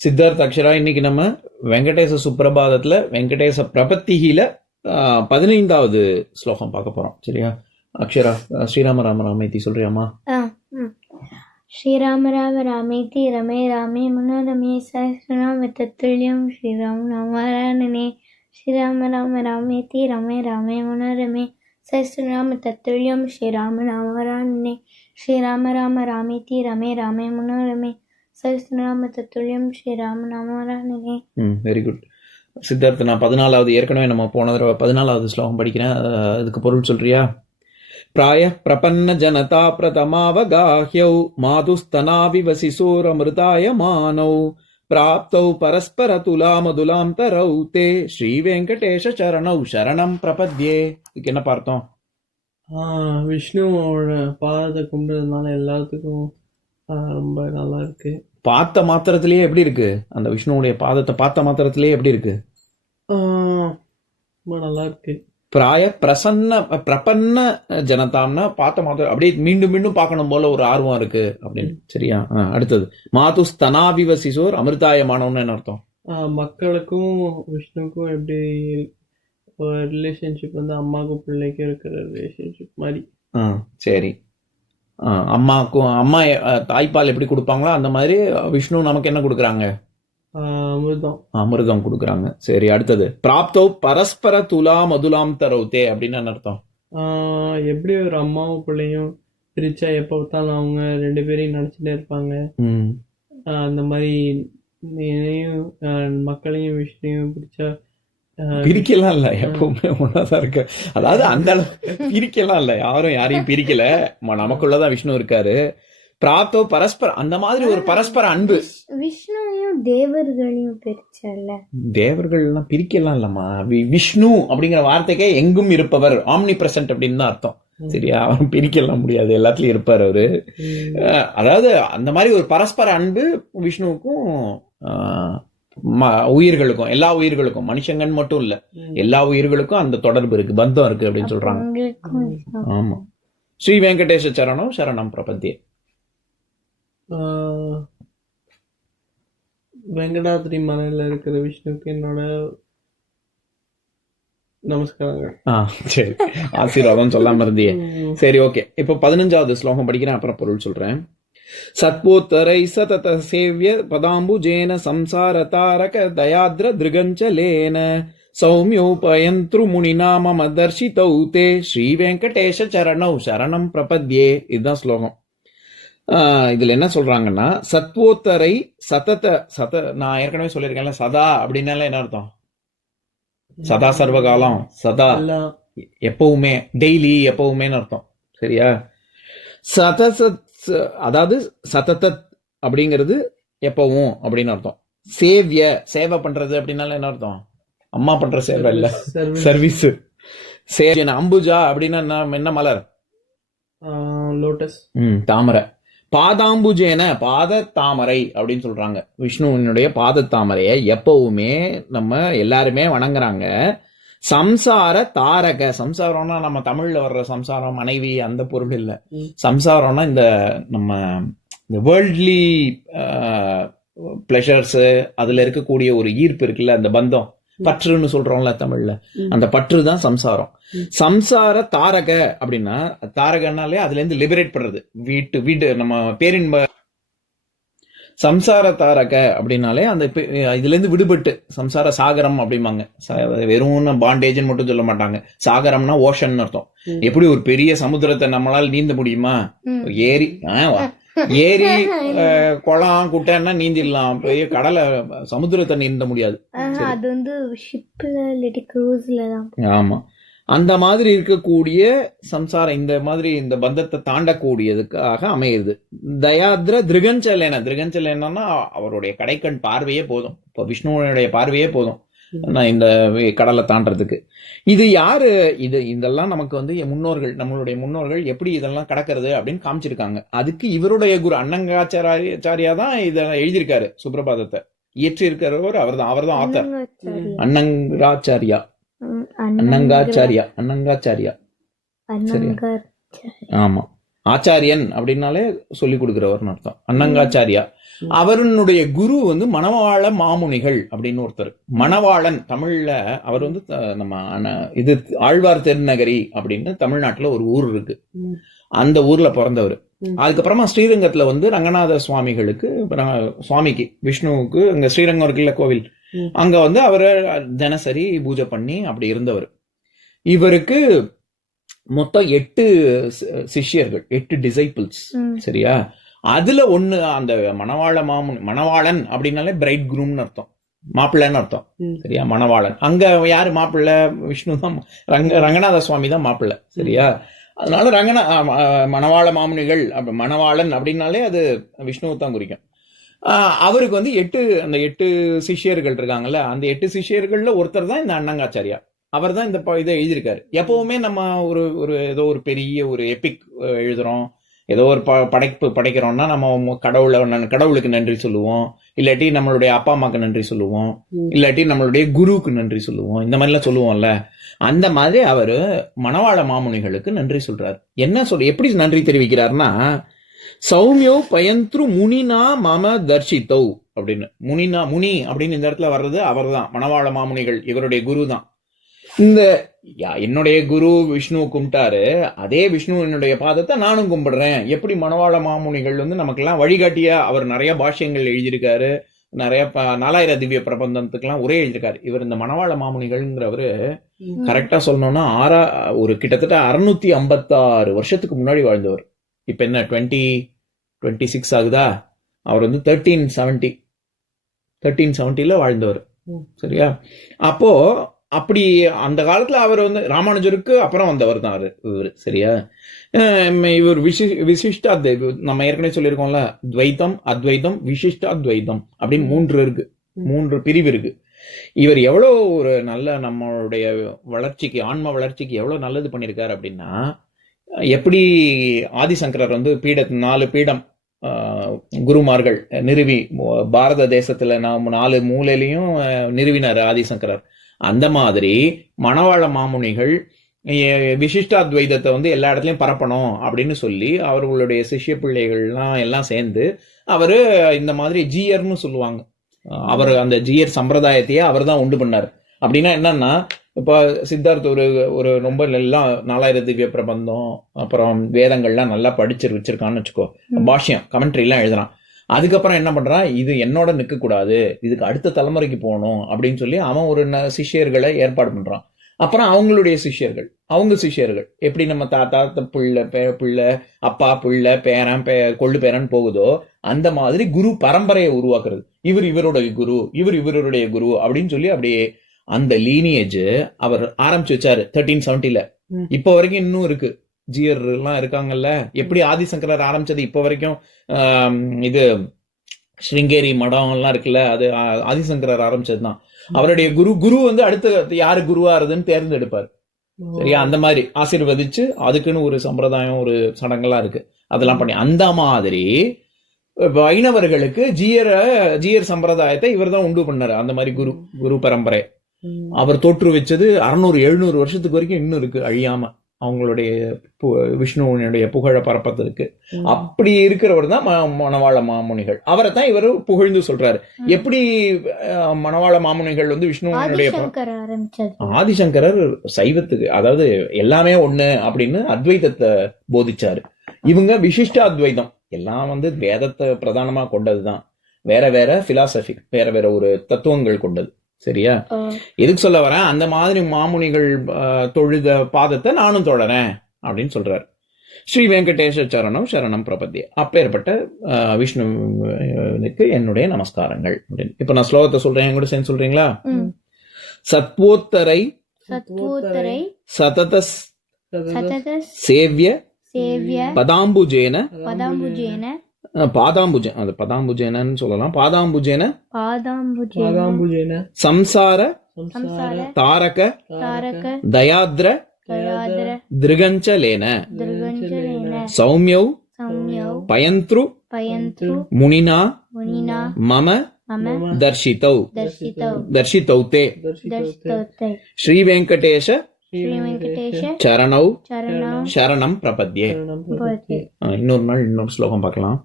சித்தார்த் அக்ஷரா, இன்னைக்கு நம்ம வெங்கடேச சுப்பிரபாதத்துல வெங்கடேச பிரபத்தியில 15வது ஸ்லோகம் பார்க்க போறோம். சரியா அக்ஷரா? ஸ்ரீராம ராம ராமேதி சொல்றியாமா? ஸ்ரீராம ராம ராமேதி ரமே ராமே மனோரமே சஹஸ்ரநாம தத்துல்யம் ஸ்ரீராம் நாராயணனே. ஸ்ரீராம ராம ராமேதி ரமே ராமே மனோரமே சஹஸ்ரநாம தத்துல்யம் ஸ்ரீராம நாராயணனே. ஸ்ரீராம ராம ராமேதி ரமே ராமே மனோரமே சஹஸ்ரநாம தத்துல்யம் ஸ்ரீராம நாராயணனே. Very good Siddharth. நான் 14வது, ஏற்கனவே நம்ம போன தடவை 14வது ஸ்லோகம் படிக்கிறேன். அதுக்கு பொருள் சொல்றியா? பிராய பிரபன்ன ஜனதா பிரதமாவகாஹ்யௌ மாதுஸ்தனாவிவ சிசூரமிருதாய மானௌ பிராப்தௌ பரஸ்பர துலாமதுலாம் தரௌ தே ஸ்ரீ வெங்கடேஷ சரணௌ சரணம் பிரபத்யே. இதுக்கு என்ன பார்த்தோம்? விஷ்ணுவோட பாதத்தை கும்பிடுறதுனால எல்லாத்துக்கும் ரொம்ப நல்லா இருக்கு. பார்த்த மாத்திரத்திலேயே எப்படி இருக்கு? அந்த விஷ்ணுவுடைய பாதத்தை பார்த்த மாத்திரத்திலேயே எப்படி இருக்கு? ரொம்ப நல்லா இருக்கு. பிராய பிரபன்ன ஜனதாம்னா பார்த்த மாத்திரம் அப்படியே மீண்டும் மீண்டும் பார்க்கணும் போல ஒரு ஆர்வம் இருக்கு அப்படின்னு. சரியா? அடுத்தது மாது ஸ்தனாவிவ சிசோர் அமிர்தாயமானவன்னு என்ன அர்த்தம்? மக்களுக்கும் விஷ்ணுக்கும் எப்படி ரிலேஷன்ஷிப் வந்து அம்மாவுக்கும் பிள்ளைக்கும் இருக்கிற ரிலேஷன்ஷிப் மாதிரி. சரி, அம்மாக்கும் அம்மா தாய்ப்பால் எப்படி கொடுப்பாங்களோ அந்த மாதிரி விஷ்ணு நமக்கு என்ன கொடுக்குறாங்க? அமிர்தம் கொடுக்குறாங்க. சரி, அடுத்தது பிராப்தோ பரஸ்பர துலா மதுலாம் தரவுத்தே அப்படின்னு என்ன அர்த்தம்? எப்படி ஒரு அம்மாவும் பிள்ளையும் பிரிச்சா எப்ப பார்த்தாலும் அவங்க 2 பேரையும் நினைச்சுட்டே இருப்பாங்க. அந்த மாதிரி மக்களையும் விஷ்ணுவையும் பிரிச்சா பிரிக்கலாம் இல்ல, எப்பவுமே ஒன்னாதான் இருக்கு. அதாவது அந்த அளவு பிரிக்கலாம் இல்ல, யாரும் யாரையும் பிரிக்கல, நமக்குள்ளதான் விஷ்ணு இருக்காரு. பிராப்தோ பரஸ்பர, அந்த மாதிரி ஒரு பரஸ்பர அன்பு. விஷ்ணுவையும் தேவர்களையும் பிரிச்சல, தேவர்கள்லாம் பிரிக்கலாம் இல்லம்மா. விஷ்ணு அப்படிங்கிற வார்த்தைக்கே எங்கும் இருப்பவர், ஆம்னி பிரசன்ட் அப்படின்னு தான் அர்த்தம். சரியா? அவன் பிரிக்கலாம் முடியாது, எல்லாத்துலயும் இருப்பாரு அவரு. அதாவது அந்த மாதிரி ஒரு பரஸ்பர அன்பு விஷ்ணுவுக்கும் உயிர்களுக்கும், எல்லா உயிர்களுக்கும், மனுஷங்கன்னு மட்டும் இல்ல, எல்லா உயிர்களுக்கும் அந்த தொடர்பு இருக்கு, பந்தம் இருக்கு அப்படின்னு சொல்றாங்க. ஆமா. ஸ்ரீ வெங்கடேஷ சரணம் சரணம் பிரபத்தியே. வெங்கடாத்ரி மலையில இருக்கிற விஷ்ணுக்கு என்னோட நமஸ்காரங்கள். சரி, ஆசீர்வாதம் சொல்லாம இருந்தியே. சரி, ஓகே. இப்போ 15வது ஸ்லோகம் படிக்கிறேன், அப்புறம் பொருள் சொல்றேன். சத்வோத்தரை சதத சேவ்ய பதாம்புஜேன சம்சார தாரக தயாத்ர திருகஞ்சலேன சௌமியோபயந்த்ரு முனினா மம தர்ஷிதௌ தே ஸ்ரீ வெங்கடேஷ சரணௌ சரணம் பிரபத்யே. இதுதான் ஸ்லோகம். இதுல என்ன சொல்றாங்கன்னா, சத்வோத்தரை நான் ஏற்கனவே சொல்லியிருக்கேன்ல, சதா அப்படின்னால என்ன அர்த்தம்? சதா சர்வகாலம், சதா எப்பவுமே, டெய்லி, எப்பவுமேன்னு அர்த்தம். சரியா? அதாவது சததத் அப்படிங்கிறது எப்பவும் அப்படின்னு அர்த்தம். சேவ்ய, சேவை பண்றது அப்படின்னால என்ன அர்த்தம்? அம்மா பண்ற சேவை இல்ல, சர்வீஸ். சேவியன் அம்புஜா அப்படின்னா என்ன மலர்? லோட்டஸ், தாமரை. பாதாம்புஜேன, பாத தாமரை அப்படின்னு சொல்றாங்க. விஷ்ணுவினுடைய பாத தாமரையை எப்பவுமே நம்ம எல்லாருமே வணங்குறாங்க. சம்சார தாரக, சம்சாரம்னா நம்ம தமிழ்ல வர்ற சம்சாரம் மனைவி அந்த பொருள் இல்ல. சம்சாரம்னா இந்த நம்ம இந்த வேர்ல்ட்லி பிளஷர்ஸ், அதுல இருக்கக்கூடிய ஒரு ஈர்ப்பு இருக்குல்ல, அந்த பந்தம், பற்றுன்னு சொல்றோம்ல தமிழ்ல, அந்த பற்று தான் சம்சாரம். சம்சார தாரக அப்படின்னா, தாரகனாலே அதுல இருந்து லிபரேட் பண்றது, வீட்டு நம்ம பேரின்ப. சம்சார தாரக அப்படின்னாலே அந்த இதுல இருந்து விடுபட்டு, சம்சார சாகரம் அப்படிம்பாங்க. வெறும் பாண்டேஜ்னு மட்டும் சொல்ல மாட்டாங்க. சாகரம்னா ஓஷன் அர்த்தம். எப்படி ஒரு பெரிய சமுத்திரத்தை நம்மளால நீந்த முடியுமா? ஏரி குளம் குட்டைன்னா நீந்திடலாம், பெரிய கடலை சமுத்திரத்தை நீந்த முடியாது. அது வந்து ஷிப்ல இல்லாட்டி க்ரூஸ்ல தான். ஆமா, அந்த மாதிரி இருக்கக்கூடிய சம்சாரம் இந்த மாதிரி இந்த பந்தத்தை தாண்டக்கூடியதுக்காக அமையுது. தயாத்ர திருகஞ்சலேன, திருகஞ்சலேனா அவருடைய கடைக்கண் பார்வையே போதும். இப்போ விஷ்ணுவனுடைய பார்வையே போதும் இந்த கடலை தாண்டறதுக்கு. இது யாரு? இதெல்லாம் நமக்கு வந்து முன்னோர்கள், நம்மளுடைய முன்னோர்கள் எப்படி இதெல்லாம் கடக்கிறது அப்படின்னு காமிச்சிருக்காங்க. அதுக்கு இவருடைய குரு அன்னங்காச்சாரியா தான் இதை எழுதியிருக்காரு. சுப்ரபாதத்தை இயற்றி இருக்கிறவர் அவர்தான் ஆத்தர். அன்னங்காச்சாரியா. ஆமா, ஆச்சாரியன் அப்படின்னாலே சொல்லி கொடுக்கிறவர்னு அர்த்தம். அன்னங்காச்சாரியா. அவருடைய குரு வந்து மணவாள மாமுனிகள் அப்படின்னு ஒருத்தர். மணவாளன் தமிழ்ல அவர் வந்து நம்ம இது ஆழ்வார் திருநகரி அப்படின்னு தமிழ்நாட்டுல ஒரு ஊர் இருக்கு, அந்த ஊர்ல பிறந்தவர். அதுக்கப்புறமா ஸ்ரீரங்கத்துல வந்து ரங்கநாத சுவாமிகளுக்கு சுவாமிக்கு விஷ்ணுவுக்கு அங்க ஸ்ரீரங்கம் இருக்குல்ல கோவில், அங்க வந்து அவரை தினசரி பூஜை பண்ணி அப்படி இருந்தவர். இவருக்கு மொத்தம் 8 சிஷ்யர்கள், 8 டிசைபிள்ஸ். சரியா? அதுல ஒண்ணு அந்த மணவாளன் அப்படின்னாலே பிரைட் குரூம்னு அர்த்தம், மாப்பிள்ளைன்னு அர்த்தம். சரியா? மணவாளன் அங்க யாரு மாப்பிள்ளை? விஷ்ணு தான், ரங்கநாத சுவாமி தான் மாப்பிள்ளை. சரியா? அதனால மணவாள மாமுனிகள் மணவாளன் அப்படின்னாலே அது விஷ்ணுவை தான் குறிக்கும். அவருக்கு வந்து 8 சிஷ்யர்கள் இருக்காங்கல்ல, அந்த 8 சிஷ்யர்கள்ல ஒருத்தர் தான் இந்த அண்ணங்காச்சாரியா. அவர் தான் இந்த இதை எழுதியிருக்காரு. எப்பவுமே நம்ம ஒரு ஏதோ ஒரு பெரிய ஒரு எபிக் எழுதுறோம், ஏதோ ஒரு படைப்பு படைக்கிறோம்னா நம்ம கடவுளுக்கு நன்றி சொல்லுவோம், இல்லாட்டி நம்மளுடைய அப்பா அம்மாக்கு நன்றி சொல்லுவோம், இல்லாட்டி நம்மளுடைய குருவுக்கு நன்றி சொல்லுவோம், இந்த மாதிரிலாம் சொல்லுவோம்ல. அந்த மாதிரி அவரு மணவாள மாமுனிகளுக்கு நன்றி சொல்றாரு. எப்படி நன்றி தெரிவிக்கிறாருன்னா, சௌமியோ பயந்த்ரு முனினா மம தர்ஷித்தௌ அப்படின்னு. முனி அப்படின்னு இந்த இடத்துல வர்றது அவர் தான், மணவாள மாமுனிகள் இவருடைய குரு தான். இந்த என்னுடைய குரு விஷ்ணு கும்பிட்டாரு, அதே விஷ்ணு என்னுடைய பாதத்தை நானும் கும்பிடுறேன். எப்படி மணவாள மாமுனிகள் வந்து நமக்கெல்லாம் வழிகாட்டியா அவர் நிறைய பாஷ்யங்கள் எழுதியிருக்காரு, நிறைய 4000 திவ்ய பிரபந்தத்துக்கெல்லாம் உரை எழுதியிருக்காரு. இவர் இந்த மணவாள மாமுனிகள்ங்கிறவரு கரெக்டா சொல்லணும்னா கிட்டத்தட்ட 656 வருஷத்துக்கு முன்னாடி வாழ்ந்தவர். இப்ப என்ன 2026 ஆகுதா? அவர் வந்து 1370 வாழ்ந்தவர். சரியா? அப்போ அப்படி அந்த காலத்துல அவர் வந்து ராமானுஜருக்கு அப்புறம் வந்தவர் தான் இவர். சரியா? இவர் விசிஷ்ட அத்வைதம், நம்ம ஏற்கனவே சொல்லியிருக்கோம்ல, துவைத்தம் அத்வைதம் விசிஷ்டாத்வைதம் அப்படின்னு 3 இருக்கு, 3 பிரிவு இருக்கு. இவர் எவ்வளவு ஒரு நல்ல நம்மளுடைய வளர்ச்சிக்கு, ஆன்ம வளர்ச்சிக்கு எவ்வளவு நல்லது பண்ணியிருக்காரு அப்படின்னா, எப்படி ஆதிசங்கரர் வந்து 4 பீடம் குருமார்கள் நிறுவி பாரத தேசத்துல நாம் 4 மூலையிலையும் நிறுவினார் ஆதிசங்கரர். அந்த மாதிரி மணவாள மாமுனிகள் விசிஷ்டாத்வைதத்தை வந்து எல்லா இடத்துலயும் பரப்பணும் அப்படின்னு சொல்லி அவர்களுடைய சிஷ்ய பிள்ளைகள்லாம் எல்லாம் சேர்ந்து அவரு இந்த மாதிரி ஜீயர்னு சொல்லுவாங்க, அவர் அந்த ஜீயர் சம்பிரதாயத்தையே அவர் தான் உண்டு பண்ணார். அப்படின்னா என்னன்னா, இப்ப சித்தார்த் ஒரு ரொம்ப எல்லாம் 4000 திவ்ய பிரபந்தம் அப்புறம் வேதங்கள்லாம் நல்லா படிச்சு வச்சிருக்கான்னு வச்சுக்கோ, பாஷ்யம் கமெண்ட்ரி எல்லாம் எழுதுறான். அதுக்கப்புறம் என்ன பண்றான், இது என்னோட நிக்க கூடாது, இதுக்கு அடுத்த தலைமுறைக்கு போகணும் அப்படின்னு சொல்லி அவன் ஒரு சிஷ்யர்களை ஏற்பாடு பண்றான். அப்புறம் அவங்களுடைய சிஷ்யர்கள், அவங்க சிஷ்யர்கள் எப்படி நம்ம தாத்தா பிள்ளை அப்பா பிள்ளை பேரன் கொள்ளு பேரன் போகுதோ அந்த மாதிரி குரு பரம்பரையை உருவாக்குறது. இவருடைய குரு, இவருடைய குரு அப்படின்னு சொல்லி அப்படியே அந்த லீனியேஜ் அவர் ஆரம்பிச்சு வச்சாரு 1370. இப்ப வரைக்கும் இன்னும் இருக்கு, ஜீயர் எல்லாம் இருக்காங்கல்ல. எப்படி ஆதிசங்கரர் ஆரம்பிச்சது இப்ப வரைக்கும், இது ஸ்ருங்கேரி மடம் எல்லாம் இருக்குல்ல, அது ஆதிசங்கரர் ஆரம்பிச்சதுதான். அவருடைய குரு வந்து அடுத்து யாரு குருவாருதுன்னு தேர்ந்தெடுப்பார். சரியா? அந்த மாதிரி ஆசீர்வதிச்சு அதுக்குன்னு ஒரு சம்பிரதாயம், ஒரு சடங்கெல்லாம் இருக்கு, அதெல்லாம் பண்ணி. அந்த மாதிரி வைணவர்களுக்கு ஜீயர் சம்பிரதாயத்தை இவர் தான் உண்டு பண்ணாரு. அந்த மாதிரி குரு பரம்பரை அவர் தோற்று வச்சது 600-700 வருஷத்துக்கு வரைக்கும் இன்னும் இருக்கு, அழியாம அவங்களுடைய விஷ்ணுவனுடைய புகழ பரப்பத்திற்கு. அப்படி இருக்கிறவர் தான் மணவாள மாமுனிகள். அவரை தான் இவர் புகழ்ந்து சொல்றாரு. எப்படி மணவாள மாமுனிகள் வந்து விஷ்ணுவனுடைய ஆதிசங்கரர் சைவத்துக்கு, அதாவது எல்லாமே ஒண்ணு அப்படின்னு அத்வைதத்தை போதிச்சாரு. இவங்க விசிஷ்ட அத்வைதம், எல்லாம் வந்து வேதத்தை பிரதானமா கொண்டதுதான், வேற வேற பிலாசபி, வேற வேற ஒரு தத்துவங்கள் கொண்டது. சரியா? எதுக்கு சொல்ல வரேன், அந்த மாதிரி மாமுனிகள் தொழுத பாதத்தை நானும் தொடரேன் அப்படின்னு சொல்றாரு. ஸ்ரீ வெங்கடேஷ சரணம் சரணம் பிரபத்திய. அப்பேற்பட்ட விஷ்ணுவுக்கு என்னுடைய நமஸ்காரங்கள் அப்படின்னு. இப்ப நான் ஸ்லோகத்தை சொல்றேன், என் கூட சேர்ந்து சொல்றீங்களா? சத்வோத்தரை சதத சேவ்ய பதாம்புஜேன பாதாம்புஜன், அது பதாம்புஜேனன்னு சொல்லலாம், பாதாம்புஜேன சம்சார தாரக தயாத்ர திருகஞ்சலேன சௌமியௌ பயந்த்ரு முனினா மம தர்ஷிதௌ தே ஸ்ரீ வெங்கடேஷ சரணௌ சரணம் பிரபத்யே. இன்னொரு நாள் இன்னொரு ஸ்லோகம் பார்க்கலாம்.